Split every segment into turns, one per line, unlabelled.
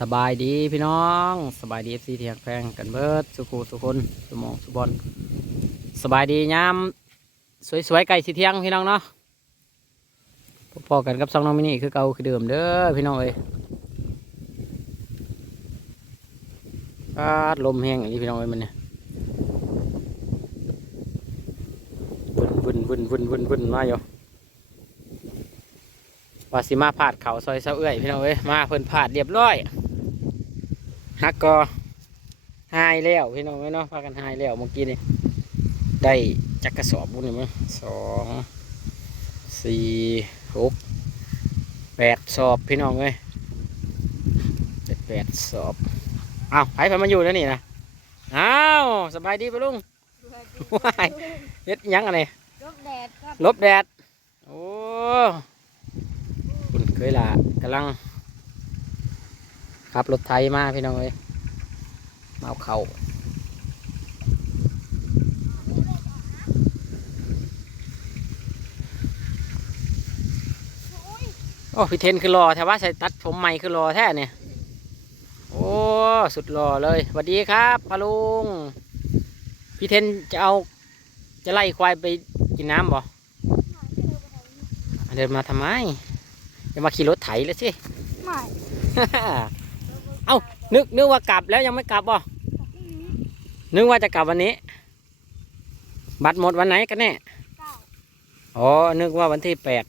สบายดีพี่น้องสบายดีเอฟซีเทียงแพงกันเบิดสุขูสุคนสุมองสุบอลสบายดียามสวยๆไก่สีเทียงพี่น้องเนาะพอๆกันกับสองน้องมินี่คือเก่าคือเดิมเด้อพี่น้องเอ้ยปาดลมแห้งอย่างนี้พี่น้องเอ้ยมันเนี่ยวุ่นวุ่นวุ่นวุ่นวุ่นวุ่นมาอยู่ว่าสิมาผาดเขาซอยเสาเอื้อยพี่น้องเอ้ยมาเพิ่นผาดเรียบร้อย ฮักก็หายแล้วพี่น้องเอ้ยเนาะพากันหายแล้วเมื่อกี้นี่ได้จักกระสอบบุญนี่มั้งสองสี่หกแปดสอบพี่น้องเอ้ยได้แปดสอบอ้าวไผเพิ่นมาอยู่แล้วนี่นะอ้าวสบายดีปะลุงว้ายเฮ็ดหยังอะไร
ลบแดดครับ
ลบแดด โอ้คุณเคยละกำลัง ขับรถไทยมาพี่น้องเอ้ยมาเอาเขาโอ้พี่เทนคือรอแท้ว่าใส่ตัดผมใหม่คือรอแท้เนี่ยโอ้สุดรอเลยสวัสดีครับพะลุงพี่เทนจะเอาจะไล่ควายไปกินน้ำบ่เดินมาทำไมจะมาขี่รถไถแล้วสิ
ไม่
เอ้านึกนึกว่ากลับแล้วยังไม่กลับบ่นึกว่าจะกลับวันนี้ บัตรหมดวันไหนกันแน่
เก้า
อ๋อนึกว่าวันที่แปด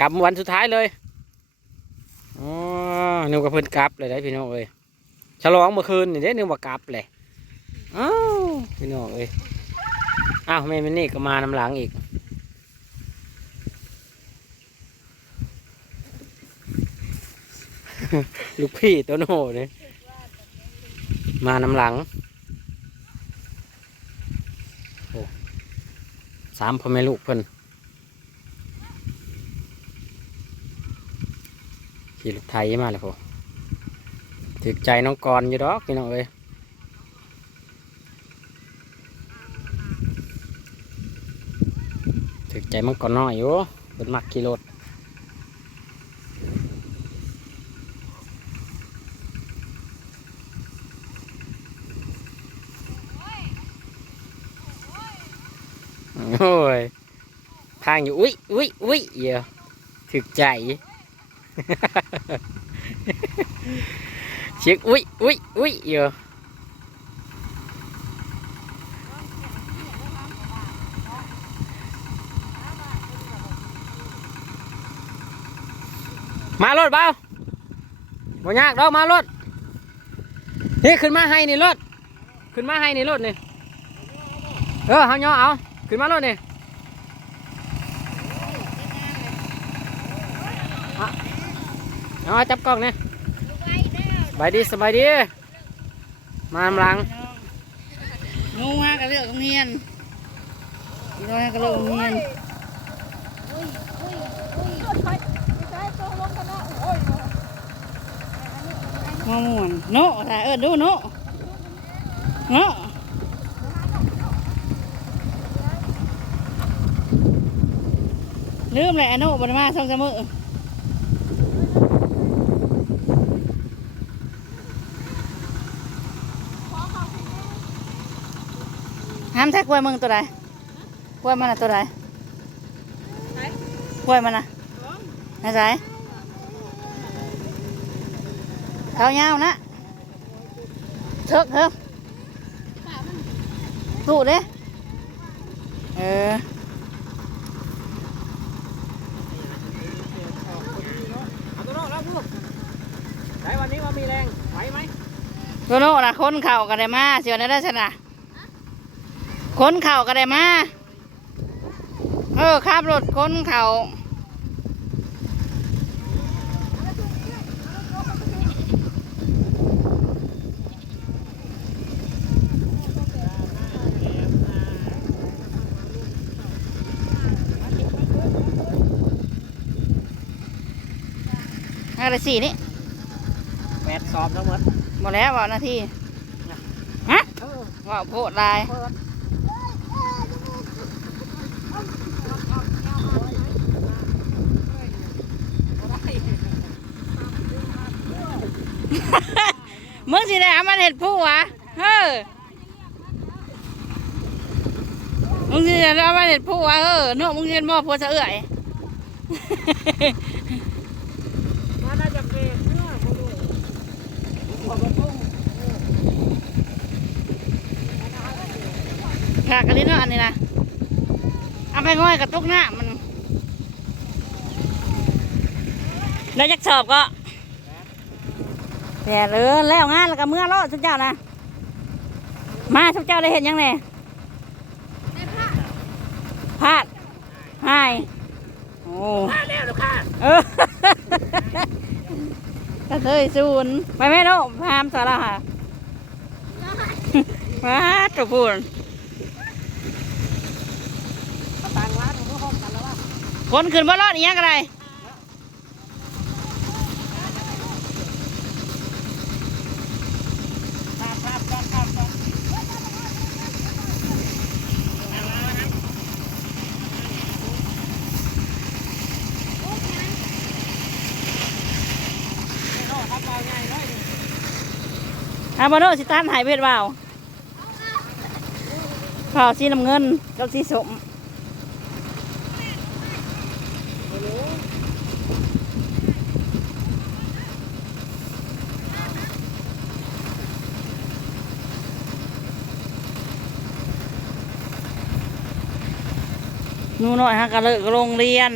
กลับวันสุดท้ายเลยอ๋อนึกว่าเพิ่นกลับเลยได้พี่น้องเอ้ยฉลองเมื่อคืนนี่เด้นึกว่ากลับเลยอ้าวพี่น้องเอ้ยอ้าวแม่มันนี่ก็มานำหลังอีก ลูกพี่ตัวโน่เนี่ยมาน้ำหลังโอ้สามพ่อแม่ลูกเพิ่นขี่รถไถมาเลยพอถึกใจน้องกรอยู่ดอกพี่น้องเอ้ยถึกใจมังกรน้อยอยู่เป็นมักขี่รถ โอ้ยทางอยู่อุ้ยอุ้ยอุ้ยเยอะถึกใจเสียงอุ้ยอุ้ยอุ้ยเยอะมารถเบาบ่ยากดอกมารถนี่ขึ้นมาให้นี่รถขึ้นมาให้นี่รถนี่เออเอาย่อเอา ขึ้นมาแล้วนี่เอาเอาจับกล้องเนี่ย
ไว้แล้ว
สบายดีสบายดี มาทำหลัง
งูฮะกับเรื่องโรงเรียนพี่น้อยกับเรื่องโรงเรียน
อุ้ยอุ้ยอุ้ยรถไฟไม่ใช่ตัวลงกันนะโอ้ย
มะม่วนโน่ถ่ายเออดูโน่โน่ ลืมเลยอโน่บนมาส่งเสมอห้ามแท็กกล้วยมึงตัวใดกล้วยมันน่ะตัวใดกล้วยมันน่ะไหนใส่เท้ายาวนะเถิกเถิกตู้เด้เออ
เอาตัวโน้แล้วพูดไหนวันนี้ว่ามี แรงไหวไหม
โตโน่นะค้นเข่ากันได้มาเสียวได้ได้ชนะค้นเข่ากันได้มาเออขับรถค้นเข่าอะไรสี่นี่
ดสอบทั้งหมด
หมดแล้วว่านาทีฮะว่าโพดลายมึงสิได้เอามันเห็ดผู้วะเฮ้อมึงสิได้เอามันเห็ดผู้วะเออเนาะมึงเรียนบ่พัวจะเอื่อย
มาน่าจะเป็นเนื้อบ่รู้ขอบคุณา
กกันนิดเนาะอันนี้นะเอาไปง่อยกับตุกหน้ามันแล้วจักสอบก็แต่เออแล้วงานแล้วก็เมื่อรอดทุกเจ้านะ มาทุกเจ้าได้เห็นยังไง
ผ้า
พลาดหายโอ้
มาแล้วลูกค้า
เออก็เคยศูนไปแม่โนพามสาระค่ะว้าตัวพูน
ต่างร้านของห้องกันแล้วว่า
คนขึ้นบ่รอดอีกยังไงอาบานโนสิตันหายเพชรเปล่าเปล่าสีน้ำเงินกับสีสม นูน้อยฮะกะเลิกโรงเรียน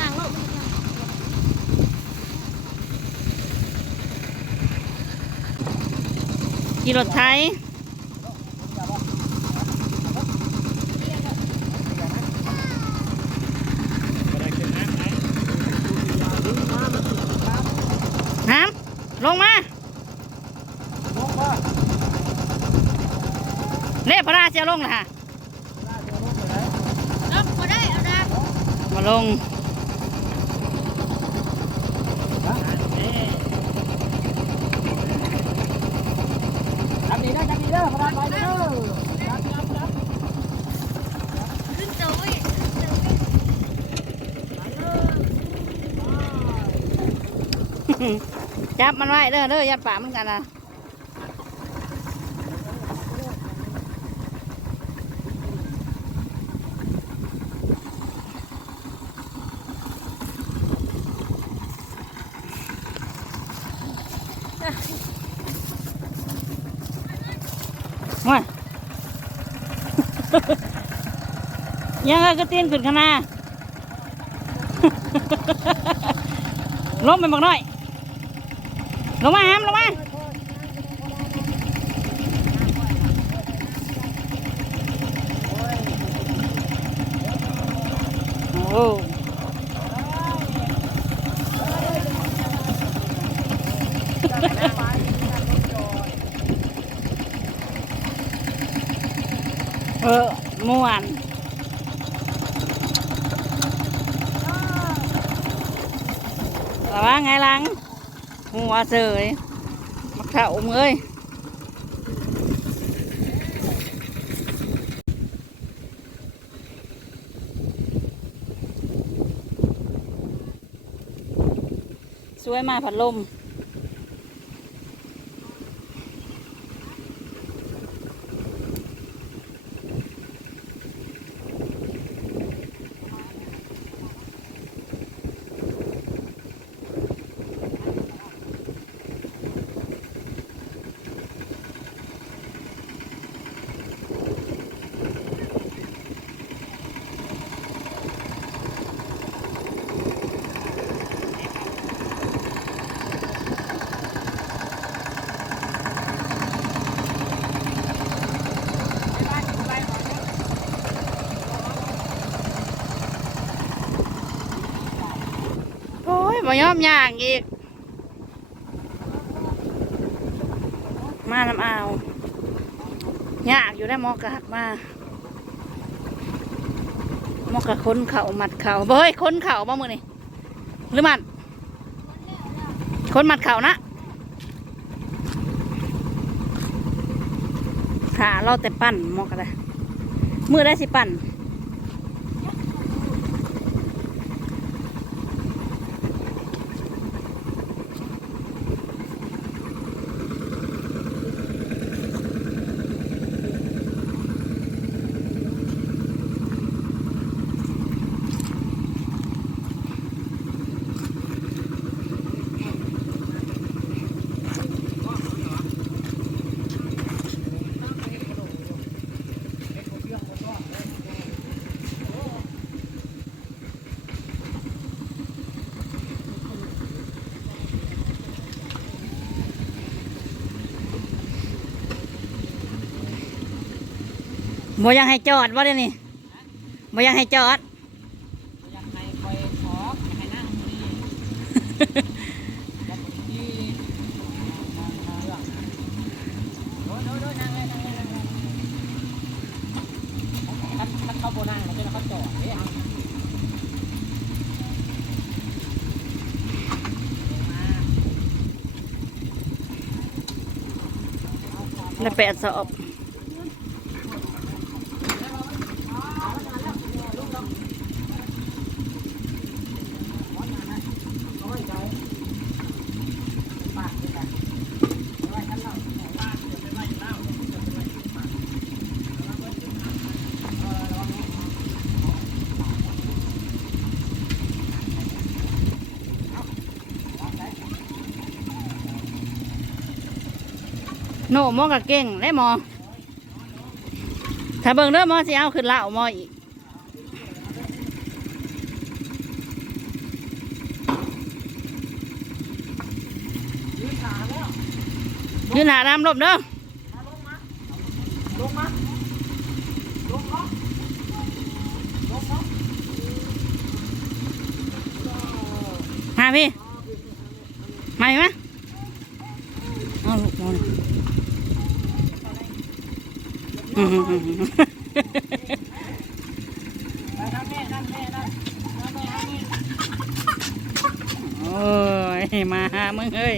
นางก็
ขี่รถไทยน้ำลงมาเล่พระราชจะลงนะฮะ
ลบก็ได้เอาดาบ
มาลง
ทำดีนะทำดีเด้อพนักไปเด้อรับรับรับ
ขึ้นโต๊ะอีกขึ้นโต๊ะอีก
จับมันไว้เด้อเด้อยัดปากมันกันนะมายังไงก็เตีนขึ้นขางหนาลงไปบักน่อย ลงมาหามลงมาโอ้เออม่วนระวังไงหลัง หัวเสยมักเข่ามเอ้ยสวยมากพัดลม บ่ยอมย่างอีก มาน้ำเอาวยากอยู่ได้มอกะหักมามอกะค้นเข่ามัดเข่าเฮ้ยค้นเข่าบ่มือนี่หรือมัดค้นมัดเข่านะขาเราแต่ปั้นมอกะเลยมือได้สิปั่น บ่ยังให้จอดว่าเดี๋ยวนี้บ่ยังให้จอด
อยากให้คอยขออยากให้นั่งนี่อยากที่นั่งนั่งเรื่องโดยโดยโดยนั่งเลยนั่งเลยนั่งเลยถ้าถ้าเขาโบนั่งแล้วจะเขาจอดเด้เอา
ได้แปดสอบ โนมอกับเก่งได้หมอ ถ้าเบิ่งเด้อมอสิเอาขึ้นเล่ามออีกยืนหาน้ำลบเด้อมาพี่มาอีกไหมลูกมาอืมอืมอืมอืม โอ้ย มาหามึงเฮ้ย